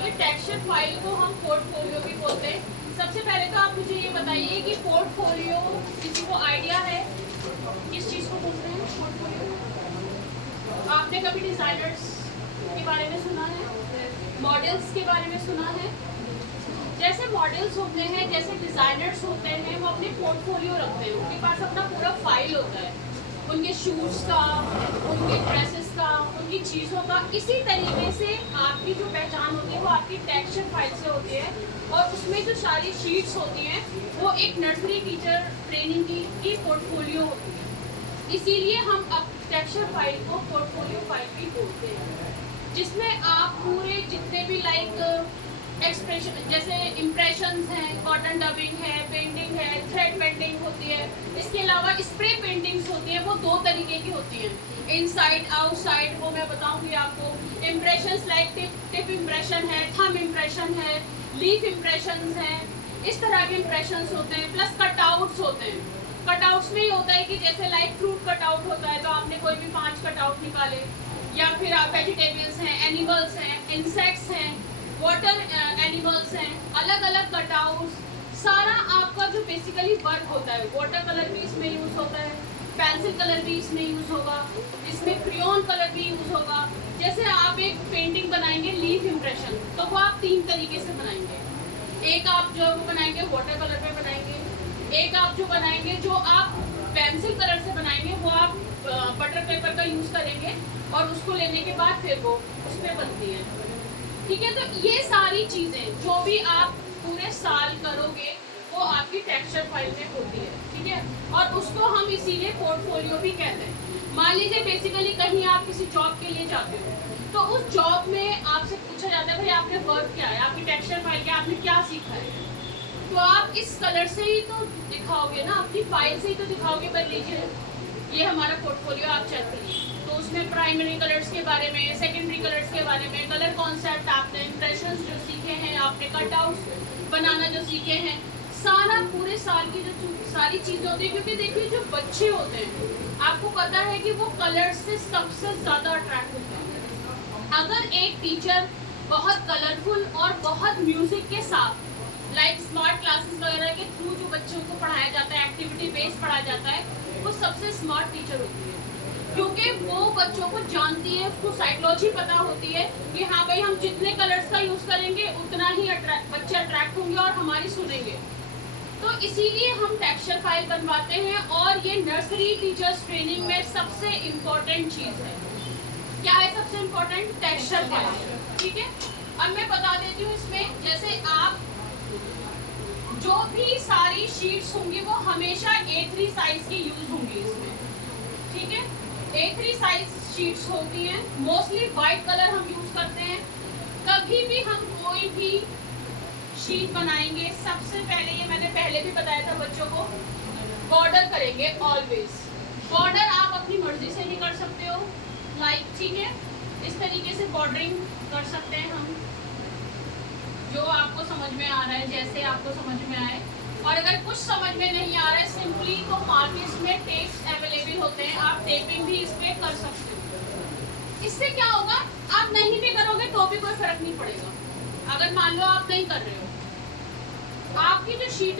ठीक है, texture file को हम पोर्टफोलियो भी बोलते हैं। सबसे पहले तो आप मुझे ये बताइए कि पोर्टफोलियो किसी को आइडिया है किस चीज़ को बोलते हैं पोर्टफोलियो? आपने कभी डिजाइनर्स के बारे में सुना है, मॉडल्स के बारे में सुना है? जैसे मॉडल्स होते हैं, जैसे डिजाइनर्स होते हैं, वो अपने पोर्टफोलियो रखते हैं, उनके पास अपना पूरा फाइल होता है उनके शूज़ का, उनके ड्रेसेस का, उनकी चीज़ों का। इसी तरीके से आपकी जो पहचान होती है वो आपकी टेक्सचर फाइल से होती है, और उसमें जो सारी शीट्स होती हैं वो एक नर्सरी टीचर ट्रेनिंग की पोर्टफोलियो होती है। इसीलिए हम अब टेक्सचर फाइल को पोर्टफोलियो फाइल भी बोलते हैं, जिसमें आप पूरे जितने भी लाइक एक्सप्रेशन, जैसे इम्प्रेशंस हैं, कॉटन डबिंग है, पेंटिंग है, थ्रेड पेंटिंग होती है, इसके अलावा स्प्रे पेंटिंग्स होती है। वो दो तरीके की होती हैं, इनसाइड आउटसाइड। वो मैं बताऊंगी आपको। इम्प्रेशंस लाइक टिप इम्प्रेशन है, थंब इम्प्रेशन है, लीफ इम्प्रेशंस हैं, इस तरह के इम्प्रेशंस होते हैं। प्लस कटआउट्स होते हैं। कटआउट्स में ही होता है कि जैसे लाइक फ्रूट कटआउट होता है तो आपने कोई भी 5 कटआउट निकाले, या फिर आप वेजिटेबल्स हैं, एनिमल्स हैं, इंसेक्ट्स हैं, वाटर एनिमल्स हैं, अलग अलग कटआउट्स। सारा आपका जो बेसिकली वर्क होता है, वाटर कलर भी इसमें यूज होता है, पेंसिल कलर भी इसमें यूज होगा, इसमें क्रेयॉन कलर भी यूज होगा। जैसे आप एक पेंटिंग बनाएंगे लीफ इम्प्रेशन, तो वो आप 3 तरीके से बनाएंगे। एक आप जो बनाएंगे वाटर कलर पे बनाएंगे, एक आप जो बनाएंगे जो आप पेंसिल कलर से बनाएंगे वो आप बटर पेपर का यूज करेंगे, और उसको लेने के बाद फिर वो उस पर बनती है। ठीक है, तो ये सारी चीजें जो भी आप पूरे साल करोगे वो आपकी टेक्सचर फाइल में होती है। ठीक है, और उसको हम इसीलिए पोर्टफोलियो भी कहते हैं। मान लीजिए बेसिकली कहीं आप किसी जॉब के लिए जाते हो, तो उस जॉब में आपसे पूछा जाता है भाई आपने वर्क क्या है, आपकी टेक्सचर फाइल क्या, आपने क्या सीखा है। तो आप इस कलर से ही तो दिखाओगे ना, अपनी फाइल से ही तो दिखाओगे। मान लीजिए ये हमारा पोर्टफोलियो आप चेक करिए, तो उसमें प्राइमरी कलर्स के बारे में, सेकेंडरी कलर्स के बारे में, कलर कॉन्सेप्ट, आपने इंप्रेशंस जो सीखे हैं, आपने कटआउट्स बनाना जो सीखे हैं, सारा पूरे साल की जो सारी चीज़ें होती है। क्योंकि देखिए जो बच्चे होते हैं, आपको पता है कि वो कलर्स से सबसे ज़्यादा अट्रैक्ट होते हैं। अगर एक टीचर बहुत कलरफुल और बहुत म्यूजिक के साथ, लाइक स्मार्ट क्लासेस वगैरह के थ्रू जो बच्चों को पढ़ाया जाता है, एक्टिविटी बेस्ड पढ़ाया जाता है, वो सबसे स्मार्ट टीचर होती है। क्योंकि वो बच्चों को जानती है, उसको साइकोलॉजी पता होती है कि हाँ भाई हम जितने कलर्स का यूज़ करेंगे उतना ही बच्चे अट्रैक्ट होंगे और हमारी सुनेंगे। तो इसीलिए हम टेक्सचर फाइल बनवाते हैं, और ये नर्सरी टीचर्स ट्रेनिंग में सबसे इम्पोर्टेंट चीज़ है। क्या है सबसे इम्पोर्टेंट? Texture file. ठीक है, अब मैं बता देती हूँ इसमें, जैसे आप जो भी सारी शीट्स होंगी वो हमेशा A3 साइज की यूज होंगी इसमें। ठीक है, A3 साइज शीट्स होती हैं। मोस्टली वाइट कलर हम यूज करते हैं। कभी भी हम कोई भी शीट बनाएंगे, सबसे पहले, ये मैंने पहले भी बताया था बच्चों को, बॉर्डर करेंगे ऑलवेज। बॉर्डर आप अपनी मर्जी से भी कर सकते हो, लाइक, ठीक है, इस तरीके से बॉर्डरिंग कर सकते हैं हम, जो आपको समझ में आ रहा है, जैसे आपको समझ में आए। और अगर कुछ समझ में नहीं आ रहा है, सिंपली तो मार्केट में टेप्स अवेलेबल होते हैं, आप टेपिंग भी इस पे कर सकते हो। इससे क्या होगा, आप नहीं भी करोगे तो भी कोई फर्क नहीं पड़ेगा। अगर मान लो आप नहीं कर रहे हो, आपकी जो शीट